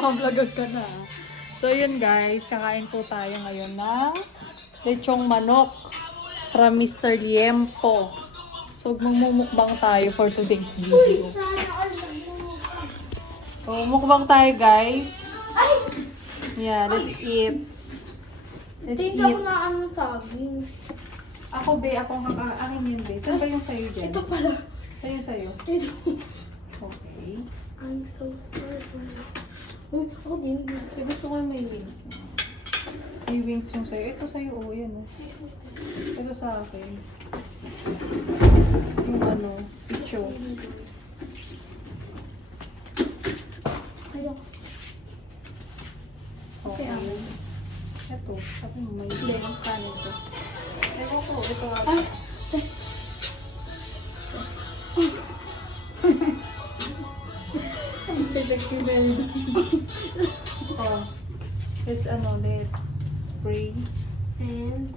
Makablagag ka na. So yun guys, kakain po tayo ngayon ng lechong manok from Mr. Liempo. So magmumukbang tayo for today's video. So mukbang tayo guys. Yeah, let's eat. Let's Hindi eat. ako na ano saging. Ako be, ako akin yun be. Saan ba yung sayo dyan? Ito pala. Sayo. Ito. Okay. I'm so sorry. Uy, ako din. So, gusto ko may wings. May wings yung sayo. Ito sayo, oh, yan oh. Ito sa akin. Yung ano, picho. Ayaw. Okay. Ito, sabi mo may wings. Kanin to. Ewan ko, ito ako. Oh, let's pray. And,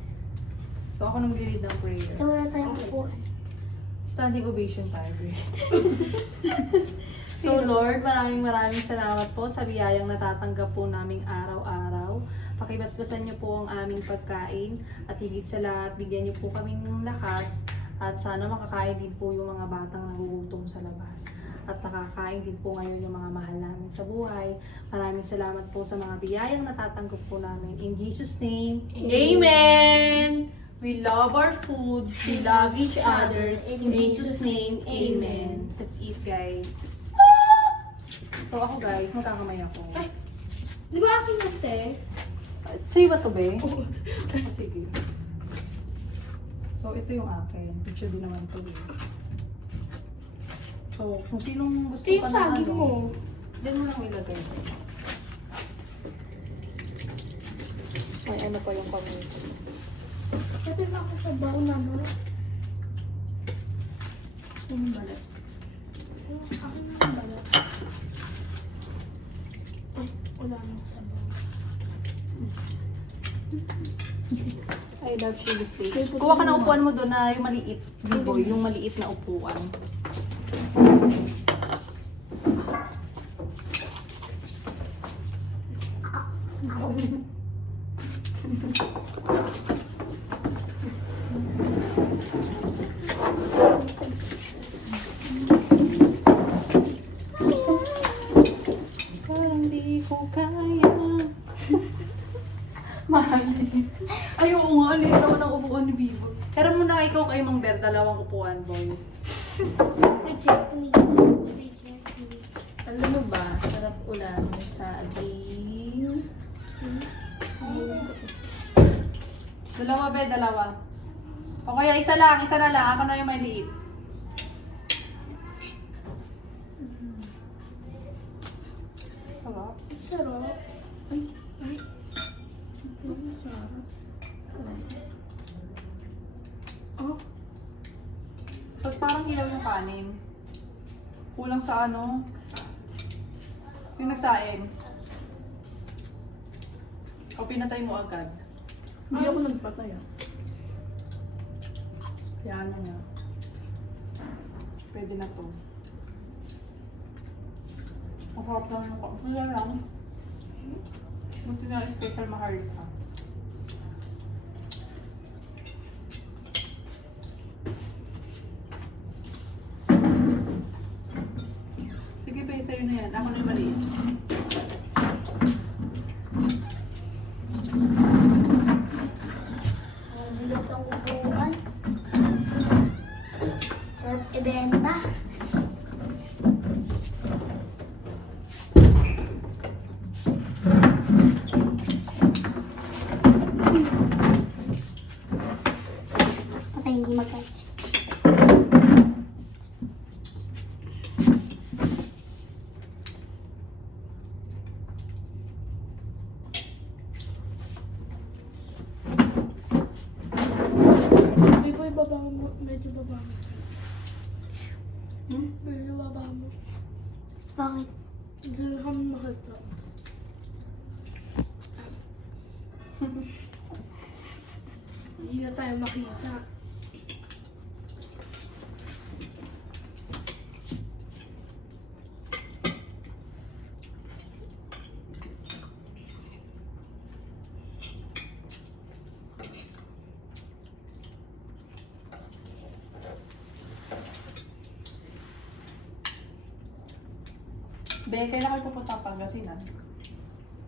So ako nang gilid ng prayer. ito wala tayong upuan. Standing ovation tayo, Bri. So Lord, maraming salamat po sa biyayang natatanggap po naming araw-araw. Pakibasbasan niyo po ang aming pagkain at higit sa lahat, bigyan niyo po kami ng lakas at sana makakain din po yung mga batang nagugutom sa labas. At nakakain din po ngayon yung mga mahal namin sa buhay. Maraming salamat po sa mga biyayang natatanggap po namin. In Jesus' name, Amen! We love our food. We love each other. In Jesus' name, Amen. Let's eat, guys. So ako, guys, magkakamay ako. Ay, di ba akin na, te? Sa'yo ba ito, be? Oh, sige. So ito yung akin. Picture din naman ito, be. So, kung sinong gusto Ito yung pa na saging mo. diyan mo lang ilagay. Ay, ano pa yung pamito? Ito na ako sa baon naman. Yung balat. Akin na ang balat. Ay, wala na ako sa baon. I love chili flakes. Kuha ka na upuan mo doon na yung maliit. B-boy, yung maliit na upuan. Parang di ko kaya. Mahal. Ay, oo nga. Alit ako ng upuan ni Bibo. Pero muna ikaw kay Mang Ber, dalawang upuan, boy. Reject me. Alam mo ba, sarap ulan sa aging. Dalawa ba? Dalawa. O kaya isa na lang. Ako na yung maliit. Sarap. Sarap. Ay, ay. Oh, Pag parang hilaw yung kanin, kulang sa ano, yung nagsaing. O pinatay mo agad. hindi ako nagpatay ah. Yan na nga. Pwede na to. Masarap lang yung kain. Wala lang. Buti na special maharlika. Sige pa, sa'yo na yan. Ako na yung maliit. Bilog ang upuan. Sarap ibenta. Okay, hindi mag-catch. Medyo baba mo. Medyo baba mo. Medyo baba mo. Bakit? Hindi na kami makita. Hindi na tayo makita. Be, kailan kayo pupunta ang Pangasinan?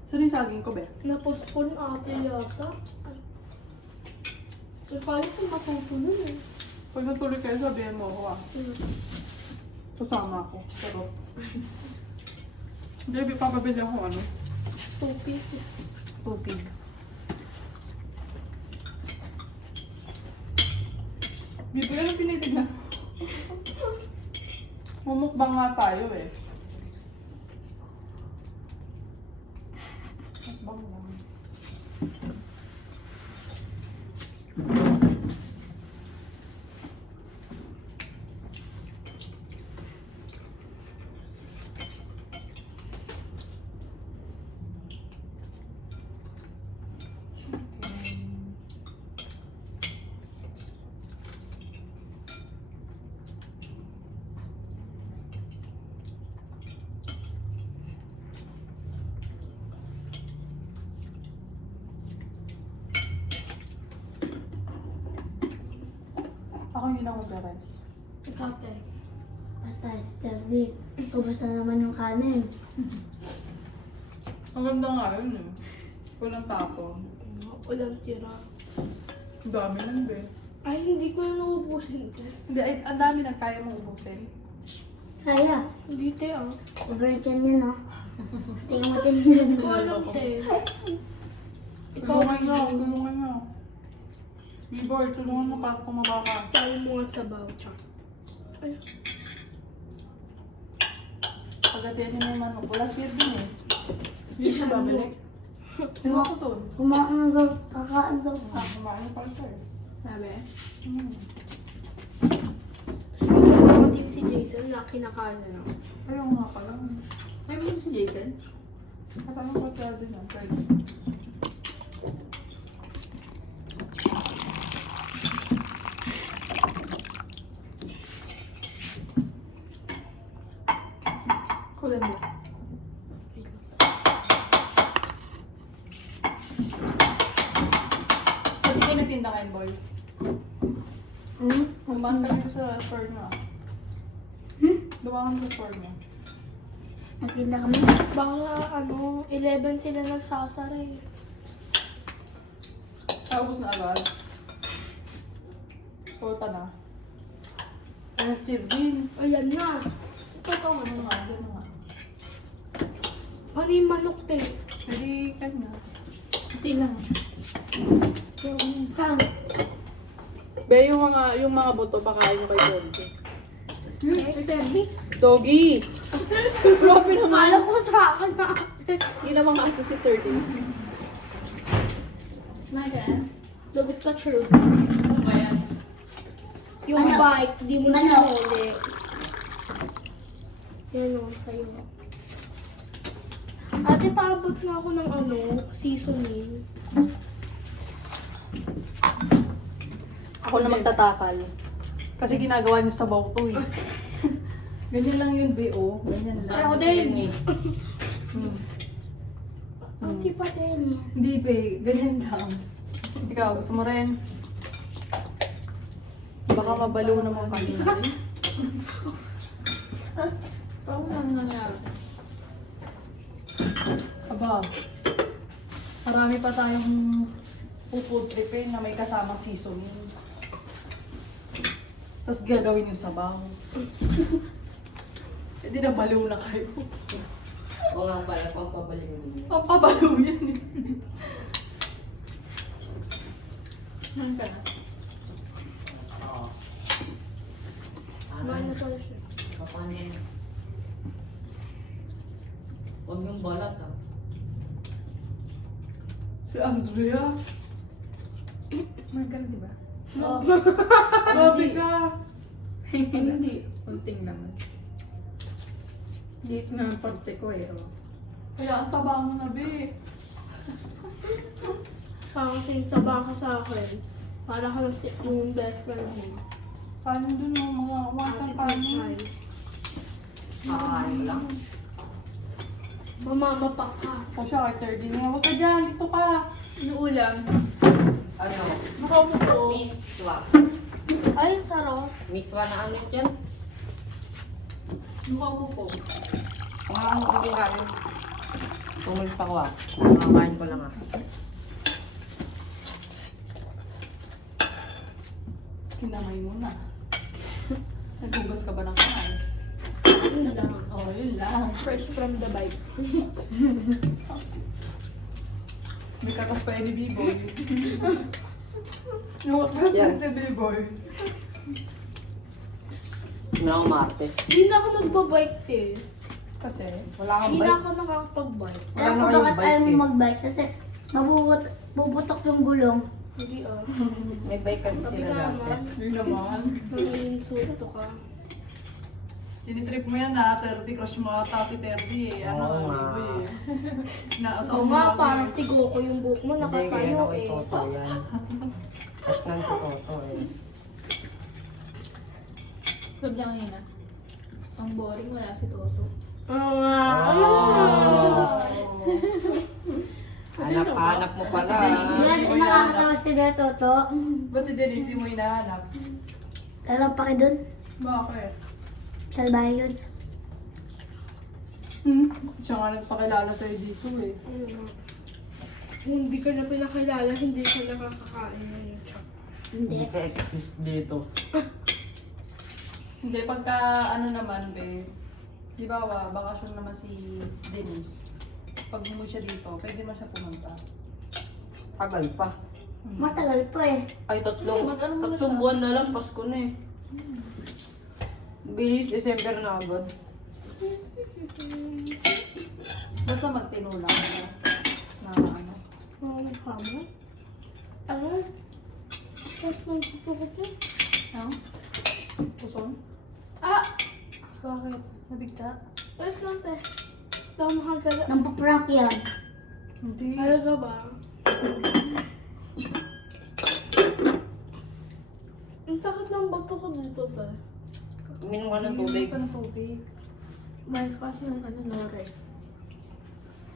Saan yung saging ko, Be? Napospon ate yata. Ay. Kaya kung matutunan eh. Pag natuloy kayo, sabihin mo ako ah. Kasama ako. Pero, hindi, papabili ako ano? Tupik. Tupig. Bibi, ano pinitignan? Mumukbang nga tayo eh. Mukbang lang. Ako hindi na mag-rest. Ikaw, te. Basta, Sir D, ubos na naman yung kanin. Ang ganda nga yun eh. Walang tapon. Walang tira. Ang dami lang be. Ay, hindi ko na naubusin, te. Hindi, ay, ang dami na kaya mong ubusin. Kaya, Hindi, te, ah. overtime yun, no? Tingnan mo din. Hindi ko alam, te. Ikaw, Tulungan nyo, tulungan nyo. B-boy, tulungan mo para kumaba ka. kaya mo nga sa voucher. Ay, Pagdating nyo naman, wala sweet din eh. Hindi siya babalik. Ano ako doon? Kumain daw, kakain daw ka. Kumain pa siya eh. Sabi? dumating si Jason na kinakain na lang. Ayaw nga pala. Ay, mo si Jason? Katanong ko siya din ang price. Kulay mo. Pwede kayo nagtinda kain, boy. Dumaan ka dito sa store mo. Dumaan ka sa store mo. Nagtinda kami. Baka 11 sila nagsasara eh. Tapos na agad. Kota na. Ano Steve Bean? Ayan na. Totoo Ano nga. nga, ano nga. Ano yung manok, te? Pwede kanya. Hindi lang. Kang, Be, yung mga buto, bakain mo kay Doggy. Eh, Doggy! Grabe naman. Kala ko sa akin na. Hindi naman kasi si 30. Nagan? Dapat ka true. Ano ba yan? Yung Ano? bike, di mo na Ano? sinuli. Yan o, sa'yo. Ate, paabot na ako ng seasoning. Ako na magtatakal. Kasi ginagawa niya sa bawk to eh. Ganyan lang yun, B.O. Ganyan lang. Ay, ako din. Hmm. Ate pa din. Hindi, be. Ganyan lang. Ikaw, gusto mo rin? Baka mabalo naman kami. Parang ano nangyari? Aba, marami pa tayong food tripin na may kasamang seasoning. Tapos gagawin yung sabaw. Eh di nabaliw na kayo. Oo nga pala, pampabalik mo din. Pampabaliw yan eh. Ano ka na? Oo. Kumain na pala siya. Paano yun? Huwag yung balat ah. Si Andrea. May ganun, di ba? Oo. Grabe ka! Hindi. Kunting naman. Hindi na ang parte ko eh. Oh. Kaya ang taba mo na, be. Parang sinitaba ka sa akin. Para ka lang yung best friend mo. Paano dun mo mga watang paano? Kakain lang. Mamamapak ka. O siya kay 30 na. Huwag ka dyan, dito ka. Ano ulam? Ano? Nakaupo ko. Miswa. Ay, sarap. Miswa na ano yan? Mukha ko po. Hindi kain. Tumulit ako ah. Makakain ko lang ah. Kinamay mo na. Naghugas ka ba ng kamay? Hindi lang. Oh, yun lang. Fresh from the bike. May katas pa ni B-boy. Yung katas Yan. ni B-boy. Hindi ako maarte. Hindi na ako nagbabike eh. Kasi, Wala kang Hindi na bike. ako nakakapag-bike. Wala Alam na ko kayong bakit bike ayaw mo eh. mag-bike kasi mabubutok yung gulong. Hindi ah. May bike kasi Sabi sila dati. naman, yun naman. nanginsulto ka. Tinitrip mo yan na 30 crush mo ata si 30 eh. Ano Oo nga, nga. B-boy eh. Naasaw Oo mo nga, lang parang yun. si Goku yung buhok mo, Hindi, kaya nakatayo na kay eh. Toto yan. Tapos nan si Toto eh. Sabi niya kanina, ang boring, wala si Toto. Hanap mo pala. Si Denise. Yes, nakakatawa si Toto. Ba si Denise, di mo hinahanap? Alam pa kayo dun? Bakit? Salbahe yun. Siya nga nagpakilala sa'yo dito eh. Kung hindi ka na pinakilala, hindi ka nakakakain ng chop. Hindi. Hindi ka excuse dito. Hindi, pagka ano naman, babe. Di ba, bakasyon naman si Denise. Pag mo siya dito, pwede mo siya pumunta. Tagal pa. Matagal pa eh. Ay, tatlong Mag-ano muna tatlong siya? buwan na lang. Pasko na eh. Bilis, December na agad. Basta magtinula ka na ano. May hamo? Ano? Bakit nang susukot mo? Ano? Puson? Ah! Bakit? Nabigta? Wait lang te. Lang nakagala. Nampaprank yan. Hindi. Talaga ba? Ang sakit ng bato ko dito te. Uminom ka ng Hindi, tubig. uminom ka ng tubig. May kasi ng ano, Nore.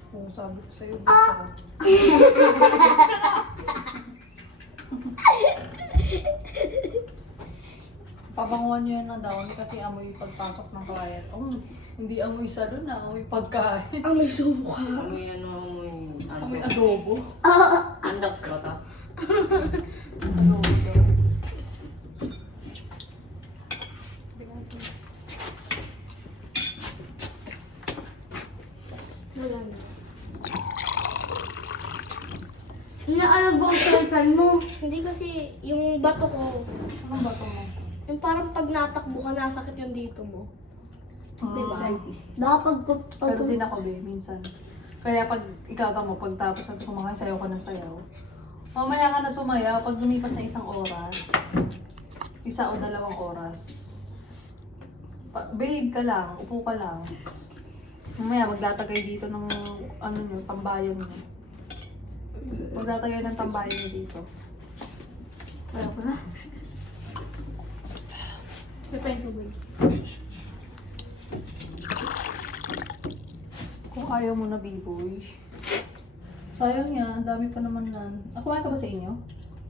Oo, sabi ko sa'yo. Gusto ko. Pabanguan nyo yan ng daon kasi amoy pagpasok ng client. Oh, hindi amoy salon na, amoy pagkain. Ang may suka. Amoy ano, ano. Amoy adobo. Andak ko ta. Adobo. Wala na. Inaalog ba ang cellphone mo? Hindi kasi yung bato ko, Anong bato mo? yung parang pag natakbo ka, nasakit yung dito mo. Diba? Baka Pero din ako, babe, minsan. Kaya pag ikaw tamo, pagtapos natin kumakain, sayaw ka ng sayaw. Mamaya ka na sumayaw, pag lumipas na 1 oras, 1 o 2 oras, babe ka lang, upo ka lang. Mamaya magtatagay dito ng ano nyo, tambayan nyo. Magtatagay ng tambayan nyo dito. Kaya ko na. Depende ko ba? Kung ayaw mo na, B-boy. Sayang yan, ang dami pa naman nan. Ah, kumain ka ba sa inyo?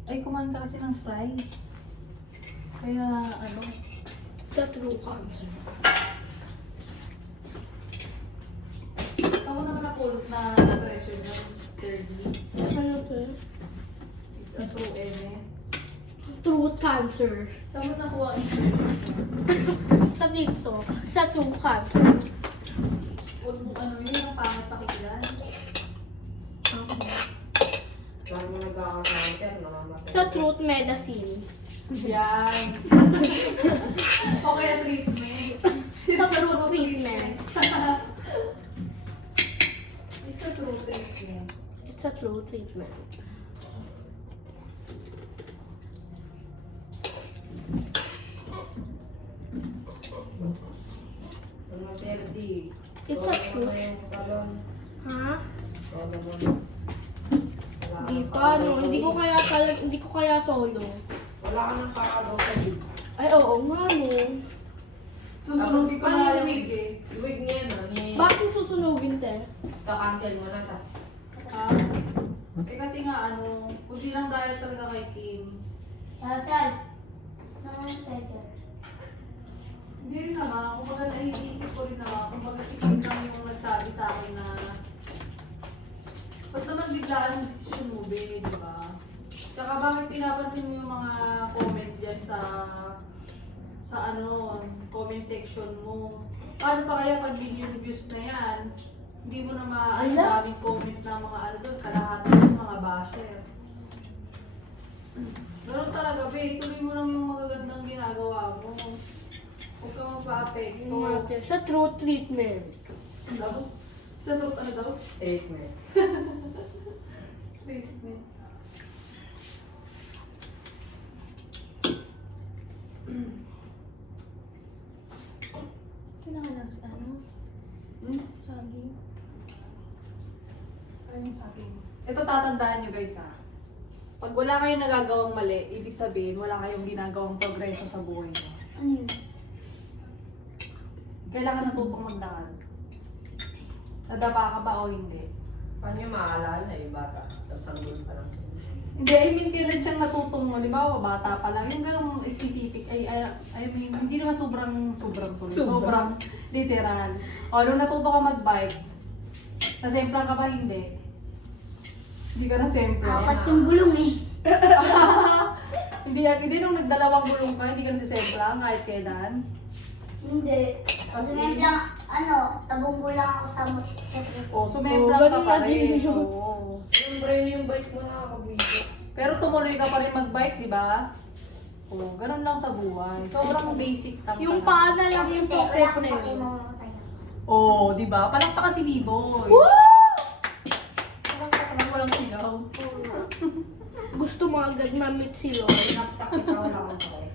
Ay, kumain ka kasi ng fries. Kaya, ano, Sa true cancer. ako naman napulot na treasure ng 30. Ano to? It's a true eme. True cancer. Saan mo nakuha ang Sa dito. Sa true cancer. ano yun, ang pangit pakinggan? Lalo mo nagkakakanter, namamatay. Sa truth medicine. Yan. Okay, ang treatment. Sa truth treatment. It's a true treatment. It's a true treatment. Mga 30. It's a Todo mo truth. na yung salon. Ha? Todo mo na. Wala Di kang pa, no? kakagawin. Hindi ko kaya solo. Wala ka nang kakagawa sa wig. Ay, oo nga, no. Susunogin ko Paano na yung yung wig? wig eh. Yung wig niya, no? Ni... Bakit susunugin, te? Kakancel mo na ta. Ah, eh kasi nga ano, kundi lang dahil talaga kay Kim. Tatal. Nangan pwede. Hindi rin naman, kumbaga naiisip ko rin naman, kumbaga si Kim lang yung hulaan yung decision mo, be, di ba? Tsaka bakit pinapansin mo yung mga comment dyan sa comment section mo? Paano pa kaya pag million views na yan? Hindi mo na ang daming comment na mga doon, kalahati yung mga basher. Ganun talaga, be. Ituloy mo lang yung magagandang ginagawa mo. Huwag kang magpa-apekto. Sa throat treatment. Daw? Sa throat ano daw? Treatment. Treatment. Kailangan sa ano? Saging. Ano yung sakin? Ito tatandaan nyo guys ha. Pag wala kayong nagagawang mali, ibig sabihin wala kayong ginagawang progreso sa buhay nyo. Ano yun? Kailangan natutong magdaan. Nadapa ka ba o hindi? Paano yung maalala eh, bata? Tapos sanggol pa lang. Hindi, I mean, kailan siyang natutong, di ba, bata pa lang. Yung ganong specific, I mean, hindi naman sobrang tuloy. Sobrang literal. O, nung natuto ka mag-bike, nasemplang ka ba? Hindi. Hindi ka nasemplang. Apat yung gulong eh. Hindi nung nagdalawang gulong ka, hindi ka nasemplang kahit kailan. Hindi. Kasi, Kasi lang, tabong ko lang ako sa o, sumemplang ka ganun pa na din rin. yun. Oo. Yung brain yung bike mo nakakabito. Pero tumuloy ka pa rin mag-bike, di ba? Oo, ganun lang sa buhay. Sobrang basic lang. Yung talaga. paa na lang Kasi yung wala pocket akong na pati yun. mamamatay. Oo, di ba? Palakpakan si Biboy. Palakpakan walang sigaw. Gusto mo agad ma-meet si Lord. Sakit na wala akong sakay.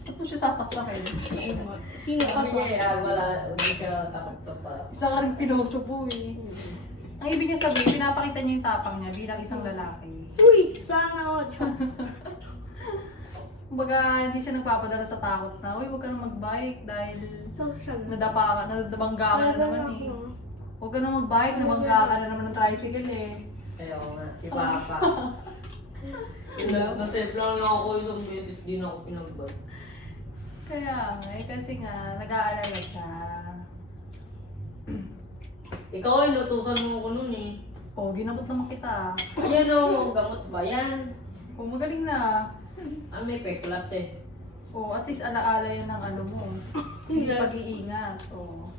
Ba't mo siya sasaksakin? Sino ka Sabi ba? niya, wala, hindi ka takot sa pa. Isa ka rin pinuso po eh. Ang ibig niya sabihin, pinapakita niya yung tapang niya bilang isang lalaki. Uy, sana ako. Kumbaga, hindi siya nagpapadala sa takot na, uy, huwag ka na mag-bike dahil Social. nadabangga ka na naman eh. Huwag ka na mag-bike, nabangga ka na naman ng tricycle eh. Kaya ako nga, si Papa. Nasemplang lang ako isang beses, di na ako pinagbag. Kaya nga, eh, kasi nga, nag-aalala siya. Ikaw ay lutusan mo ko nun eh. Oh, ginabot naman kita. Ayan o, gamot ba yan? Oh, magaling na. Ah, may peklat eh. Oh, at least alaala yan ng ano mo. Hindi pag-iingat. Oh.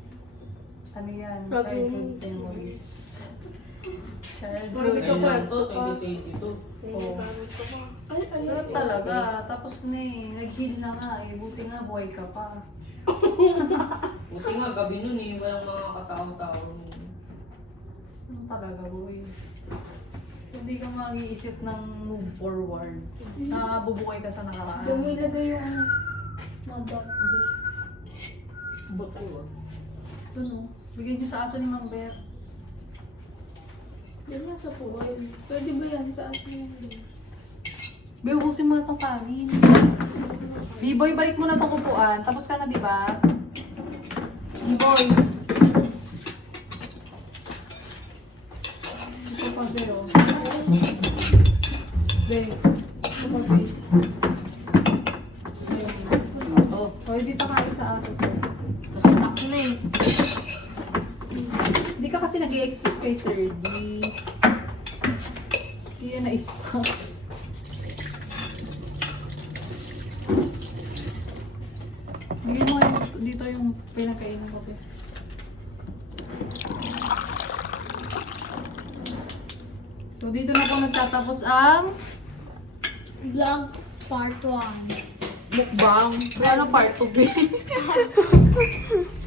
Ano yan? Childhood memories. Childhood. Ito Kailan pa. to? 2022. Oh. Ay, ay, Pero talaga, tapos na eh, nag-heal na nga eh. Buti nga, buhay ka pa. Buti nga, gabi nun eh, walang mga katao-tao. Ano talaga, boy? Hindi ka mag-iisip ng move forward. Nabubuhay ka sa nakaraan. Yung may lagay yung ano. Mga doctors. Buti mo. Ito no, bigay niyo sa aso ni Mang Ber. Yan lang sa buhay. Pwede ba yan sa atin? Be, ubusin mo na tong kanin. B-boy, balik mo na tong upuan. Tapos ka na, di ba? B-boy. Ito pa, Be, oh. Be. Ito pa, Be. Oo. Oh, hindi pa kain sa aso ko. Stuck na eh. Hindi ka kasi nag-i-excuse kay 3D. Hindi yan na-stop. Bigyan mo kayo dito yung pinakainin ko. Be. So dito na po nagtatapos ang Vlog part 1. mukbang. Kaya na part 2.